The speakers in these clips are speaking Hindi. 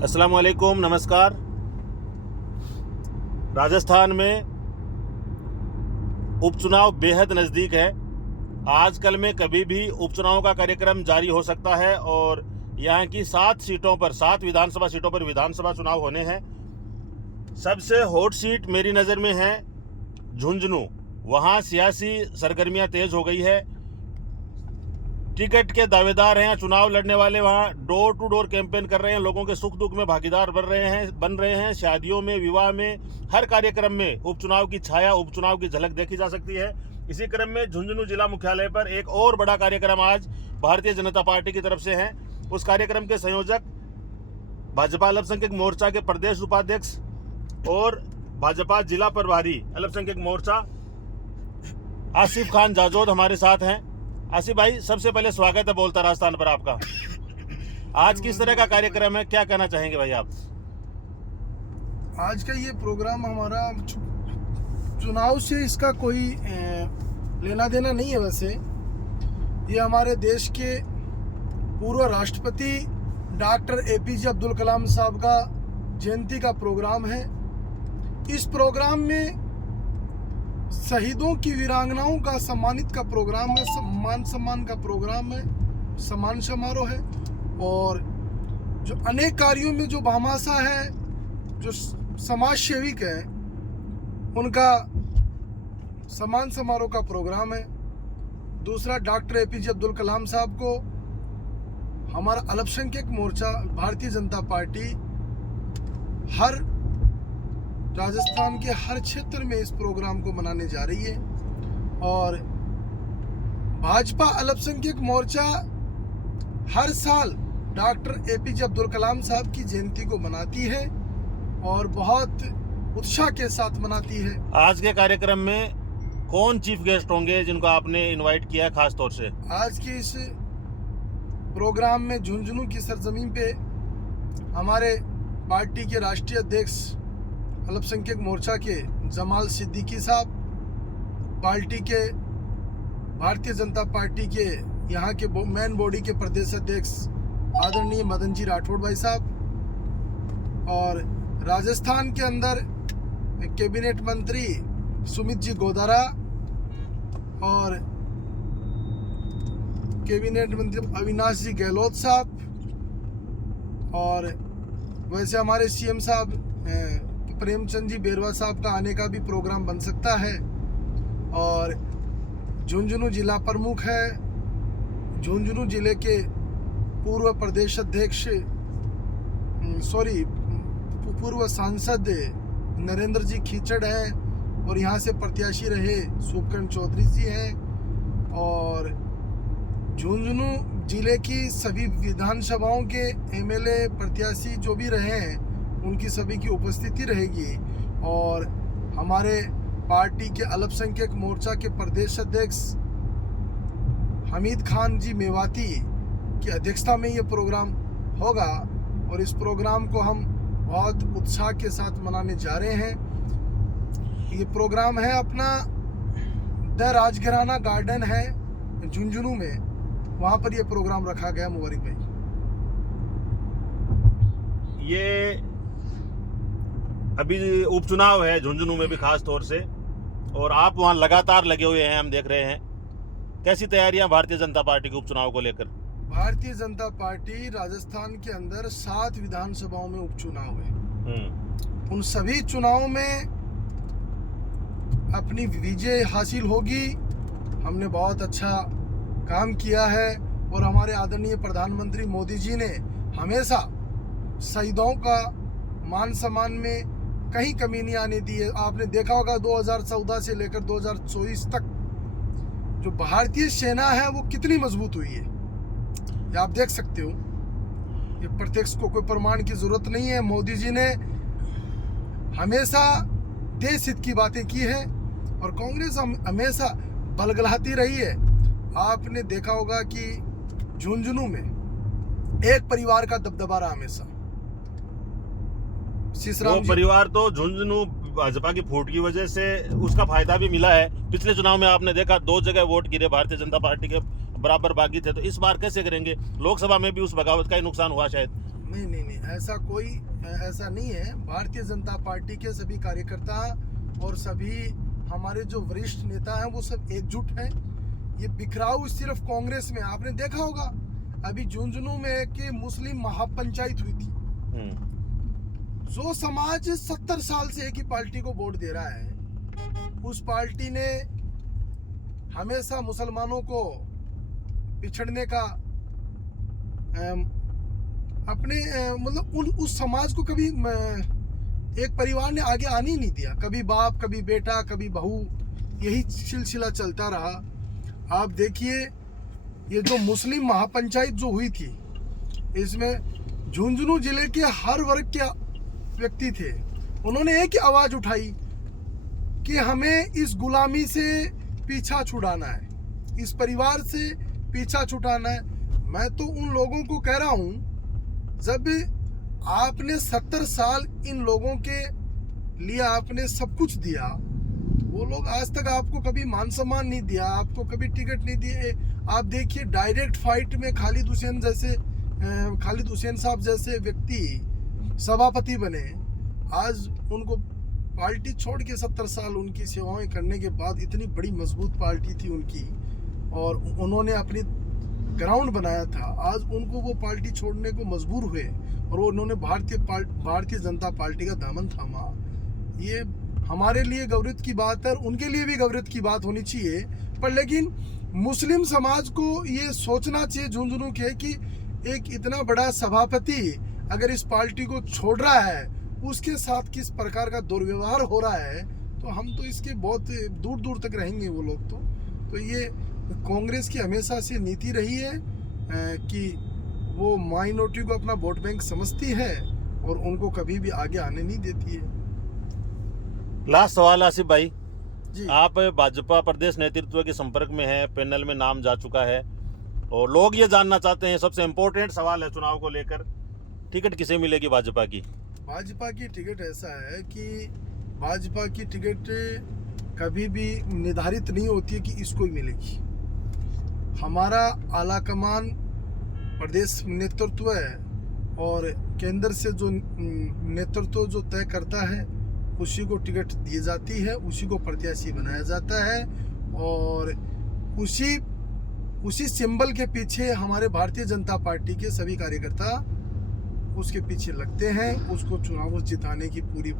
अस्सलाम वालेकुम, नमस्कार। राजस्थान में उपचुनाव बेहद नज़दीक है। आजकल में कभी भी उपचुनाव का कार्यक्रम जारी हो सकता है और यहाँ की 7 विधानसभा सीटों पर विधानसभा चुनाव होने हैं। सबसे हॉट सीट मेरी नज़र में है झुंझुनू। वहाँ सियासी सरगर्मियाँ तेज हो गई है। टिकट के दावेदार हैं, चुनाव लड़ने वाले वहाँ डोर टू डोर कैंपेन कर रहे हैं, लोगों के सुख दुख में भागीदार बन रहे हैं। शादियों में, विवाह में, हर कार्यक्रम में उपचुनाव की छाया, उपचुनाव की झलक देखी जा सकती है। इसी क्रम में झुंझुनू जिला मुख्यालय पर एक और बड़ा कार्यक्रम आज भारतीय जनता पार्टी की तरफ से है। उस कार्यक्रम के संयोजक भाजपा अल्पसंख्यक मोर्चा के प्रदेश उपाध्यक्ष और भाजपा जिला प्रभारी अल्पसंख्यक मोर्चा आसिफ खान जाजोद हमारे साथ हैं। आसिफ भाई, सबसे पहले स्वागत है बोलता राजस्थान पर आपका। आज किस तरह का कार्यक्रम है, क्या कहना चाहेंगे भाई आप? आज का ये प्रोग्राम हमारा चुनाव से इसका कोई लेना देना नहीं है। वैसे ये हमारे देश के पूर्व राष्ट्रपति डॉक्टर एपीजे अब्दुल कलाम साहब का जयंती का प्रोग्राम है। इस प्रोग्राम में शहीदों की वीरांगनाओं का सम्मानित का प्रोग्राम है, सम्मान का प्रोग्राम है, सम्मान समारोह है। और जो अनेक कार्यों में जो भामाशा है, जो समाज सेविक है, उनका सम्मान समारोह का प्रोग्राम है। दूसरा, डॉक्टर एपीजे अब्दुल कलाम साहब को हमारा अल्पसंख्यक मोर्चा भारतीय जनता पार्टी हर राजस्थान के हर क्षेत्र में इस प्रोग्राम को मनाने जा रही है। और भाजपा अल्पसंख्यक मोर्चा हर साल डॉक्टर एपीजे अब्दुल कलाम साहब की जयंती को मनाती है और बहुत उत्साह के साथ मनाती है। आज के कार्यक्रम में कौन चीफ गेस्ट होंगे जिनको आपने इनवाइट किया है खास तौर से? आज के इस प्रोग्राम में झुंझुनू की सरजमीन पे हमारे पार्टी के राष्ट्रीय अध्यक्ष अल्पसंख्यक मोर्चा के जमाल सिद्दीकी साहब, पार्टी के भारतीय जनता पार्टी के यहाँ के मेन बॉडी के प्रदेश अध्यक्ष आदरणीय मदन जी राठौड़ भाई साहब, और राजस्थान के अंदर कैबिनेट मंत्री सुमित जी गोदारा और कैबिनेट मंत्री अविनाश जी गहलोत साहब, और वैसे हमारे सीएम साहब प्रेमचंद जी बेरवा साहब का आने का भी प्रोग्राम बन सकता है। और झुंझुनू जिला प्रमुख है, झुंझुनू जिले के पूर्व प्रदेश अध्यक्ष पूर्व सांसद नरेंद्र जी खीचड़ हैं और यहाँ से प्रत्याशी रहे सुखकर्ण चौधरी जी हैं। और झुंझुनू जिले की सभी विधानसभाओं के एमएलए प्रत्याशी जो भी रहे हैं उनकी सभी की उपस्थिति रहेगी। और हमारे पार्टी के अल्पसंख्यक मोर्चा के प्रदेश अध्यक्ष हमीद खान जी मेवाती की अध्यक्षता में ये प्रोग्राम होगा और इस प्रोग्राम को हम बहुत उत्साह के साथ मनाने जा रहे हैं। ये प्रोग्राम है अपना द राजघराना गार्डन है झुंझुनू में, वहाँ पर ये प्रोग्राम रखा गया। मुबारक भाई, ये अभी उपचुनाव है झुंझुनू में भी खास तौर से, और आप वहाँ लगातार लगे हुए हैं, हम देख रहे हैं। कैसी तैयारियां भारतीय जनता पार्टी के उपचुनाव को लेकर? भारतीय जनता पार्टी राजस्थान के अंदर 7 विधानसभाओं में उपचुनाव है। उन सभी चुनावों में अपनी विजय हासिल होगी। हमने बहुत अच्छा काम किया है और हमारे आदरणीय प्रधानमंत्री मोदी जी ने हमेशा शहीदों का मान सम्मान में कहीं कमी नहीं आने दी है। आपने देखा होगा 2014 से लेकर 2024 तक जो भारतीय सेना है वो कितनी मजबूत हुई है, ये आप देख सकते हो। ये प्रत्यक्ष को कोई प्रमाण की जरूरत नहीं है। मोदी जी ने हमेशा देश हित की बातें की है और कांग्रेस हमेशा बलगलाती रही है। आपने देखा होगा कि झुंझुनू में एक परिवार का दबदबा रहा हमेशा। वो परिवार तो झुंझुनू भाजपा की फूट की वजह से उसका फायदा भी मिला है। पिछले चुनाव में आपने देखा 2 जगह वोट गिरे भारतीय जनता पार्टी के बराबर बागी थे, तो इस बार कैसे करेंगे? लोकसभा में भी उस बगावत का ही नुकसान हुआ शायद। नहीं, ऐसा नहीं है। भारतीय जनता पार्टी के सभी कार्यकर्ता और सभी हमारे जो वरिष्ठ नेता हैं वो सब एकजुट हैं। ये बिखराव सिर्फ कांग्रेस में, आपने देखा होगा अभी झुंझुनू में एक मुस्लिम महापंचायत हुई थी। जो समाज 70 साल से एक ही पार्टी को वोट दे रहा है, उस पार्टी ने हमेशा मुसलमानों को पिछड़ने का मतलब उस समाज को कभी एक परिवार ने आगे आने ही नहीं दिया। कभी बाप, कभी बेटा, कभी बहू, यही सिलसिला चलता रहा। आप देखिए ये जो मुस्लिम महापंचायत जो हुई थी, इसमें झुंझुनू जिले के हर वर्ग के व्यक्ति थे। उन्होंने एक ही आवाज उठाई कि हमें इस गुलामी से पीछा छुड़ाना है, इस परिवार से पीछा छुड़ाना है। मैं तो उन लोगों को कह रहा हूं, जब आपने 70 साल इन लोगों के लिए आपने सब कुछ दिया, वो लोग आज तक आपको कभी मान सम्मान नहीं दिया, आपको कभी टिकट नहीं दिए। आप देखिए डायरेक्ट फाइट में खालिद हुसैन साहब जैसे व्यक्ति सभापति बने। आज उनको पार्टी छोड़ के 70 साल उनकी सेवाएं करने के बाद इतनी बड़ी मजबूत पार्टी थी उनकी, और उन्होंने अपनी ग्राउंड बनाया था। आज उनको वो पार्टी छोड़ने को मजबूर हुए और उन्होंने भारतीय जनता पार्टी का दामन थामा। ये हमारे लिए गौरव की बात है, उनके लिए भी गौरव की बात होनी चाहिए। पर लेकिन मुस्लिम समाज को ये सोचना चाहिए झुंझुनू के कि एक इतना बड़ा सभापति अगर इस पार्टी को छोड़ रहा है, उसके साथ किस प्रकार का दुर्व्यवहार हो रहा है, तो हम तो इसके बहुत दूर दूर तक रहेंगे वो लोग। तो ये कांग्रेस की हमेशा से नीति रही है कि वो माइनॉरिटी को अपना वोट बैंक समझती है और उनको कभी भी आगे आने नहीं देती है। लास्ट सवाल आसिफ भाई जी, आप भाजपा प्रदेश नेतृत्व के संपर्क में हैं, पैनल में नाम जा चुका है और लोग ये जानना चाहते हैं, सबसे इम्पोर्टेंट सवाल है चुनाव को लेकर, टिकट किसे मिलेगी भाजपा की? भाजपा की टिकट ऐसा है कि भाजपा की टिकट कभी भी निर्धारित नहीं होती है कि इसको ही मिलेगी। हमारा आलाकमान प्रदेश नेतृत्व है और केंद्र से जो नेतृत्व जो तय करता है उसी को टिकट दी जाती है, उसी को प्रत्याशी बनाया जाता है और उसी सिंबल के पीछे हमारे भारतीय जनता पार्टी के सभी कार्यकर्ता उसके पीछे लगते हैं। उसको चुनाव जिताने की पूरी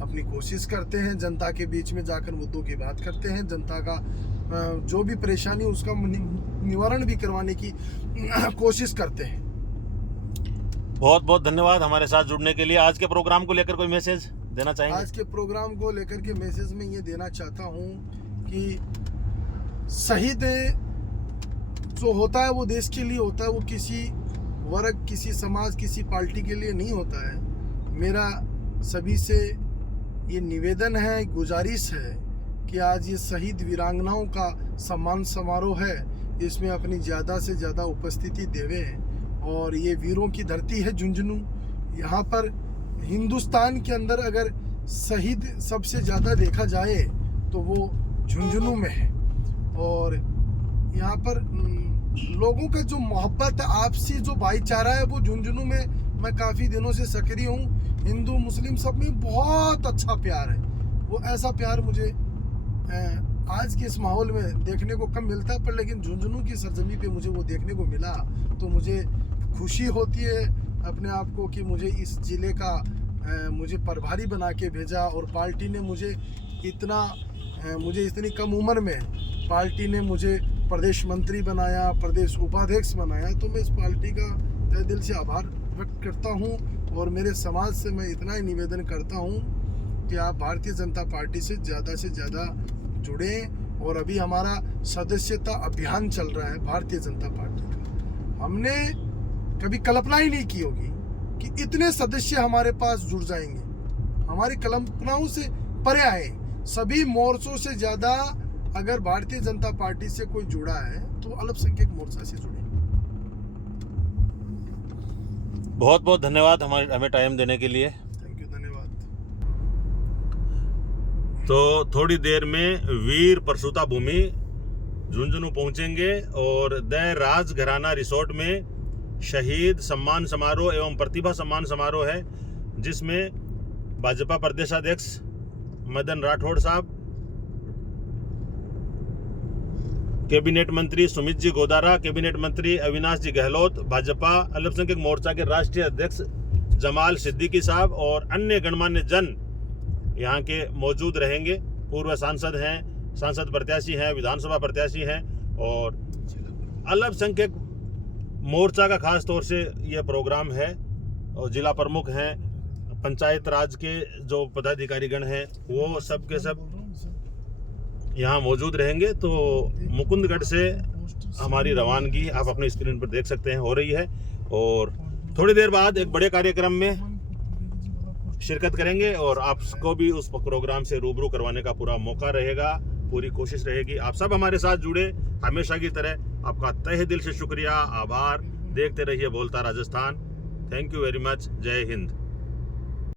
अपनी कोशिश करते हैं, जनता के बीच में जाकर मुद्दों की बात करते हैं, जनता का जो भी परेशानी उसका निवारण भी करवाने की कोशिश करते हैं। बहुत बहुत धन्यवाद हमारे साथ जुड़ने के लिए। आज के प्रोग्राम को लेकर कोई मैसेज देना चाहेंगे? आज के प्रोग्राम को लेकर के मैसेज में ये देना चाहता हूँ कि शहीद जो होता है वो देश के लिए होता है, वो किसी वर्ग, किसी समाज, किसी पार्टी के लिए नहीं होता है। मेरा सभी से ये निवेदन है, गुजारिश है कि आज ये शहीद वीरांगनाओं का सम्मान समारोह है, इसमें अपनी ज़्यादा से ज़्यादा उपस्थिति देवें। और ये वीरों की धरती है झुंझुनू। यहाँ पर हिंदुस्तान के अंदर अगर शहीद सबसे ज़्यादा देखा जाए तो वो झुंझुनू में है। और यहाँ पर लोगों का जो मोहब्बत, आपसी जो भाईचारा है, वो झुंझुनू में मैं काफ़ी दिनों से सक्रिय हूँ। हिंदू मुस्लिम सब में बहुत अच्छा प्यार है। वो ऐसा प्यार मुझे आज के इस माहौल में देखने को कम मिलता है, पर लेकिन झुंझुनू की सरजमी पे मुझे वो देखने को मिला तो मुझे खुशी होती है अपने आप को कि मुझे इस ज़िले का मुझे प्रभारी बना के भेजा और पार्टी ने मुझे इतनी कम उम्र में पार्टी ने मुझे प्रदेश मंत्री बनाया, प्रदेश उपाध्यक्ष बनाया। तो मैं इस पार्टी का तहे दिल से आभार व्यक्त करता हूँ और मेरे समाज से मैं इतना ही निवेदन करता हूँ कि आप भारतीय जनता पार्टी से ज़्यादा जुड़ें। और अभी हमारा सदस्यता अभियान चल रहा है भारतीय जनता पार्टी का। हमने कभी कल्पना ही नहीं की होगी कि इतने सदस्य हमारे पास जुड़ जाएंगे। हमारी कल्पनाओं से परे आए। सभी मोर्चों से ज़्यादा अगर भारतीय जनता पार्टी से कोई जुड़ा है तो अल्पसंख्यक मोर्चा से जुड़े। बहुत बहुत धन्यवाद हमें टाइम देने के लिए। थैंक यू, धन्यवाद। तो थोड़ी देर में वीर परशुता भूमि झुंझुनू पहुंचेंगे और द राज घराना रिसोर्ट में शहीद सम्मान समारोह एवं प्रतिभा सम्मान समारोह है, जिसमें भाजपा प्रदेशाध्यक्ष मदन राठौड़ साहब, कैबिनेट मंत्री सुमित जी गोदारा, कैबिनेट मंत्री अविनाश जी गहलोत, भाजपा अल्पसंख्यक मोर्चा के राष्ट्रीय अध्यक्ष जमाल सिद्दीकी साहब और अन्य गणमान्य जन यहाँ के मौजूद रहेंगे। पूर्व सांसद हैं, सांसद प्रत्याशी हैं, विधानसभा प्रत्याशी हैं और अल्पसंख्यक मोर्चा का खास तौर से यह प्रोग्राम है। और जिला प्रमुख हैं, पंचायत राज के जो पदाधिकारीगण हैं, वो सब के सब यहाँ मौजूद रहेंगे। तो मुकुंदगढ़ से हमारी रवानगी आप अपने स्क्रीन पर देख सकते हैं हो रही है और थोड़ी देर बाद एक बड़े कार्यक्रम में शिरकत करेंगे और आपको भी उस प्रोग्राम से रूबरू करवाने का पूरा मौका रहेगा, पूरी कोशिश रहेगी। आप सब हमारे साथ जुड़े, हमेशा की तरह आपका तहे दिल से शुक्रिया, आभार। देखते रहिए बोलता Rajasthan. Thank you very much. जय हिंद।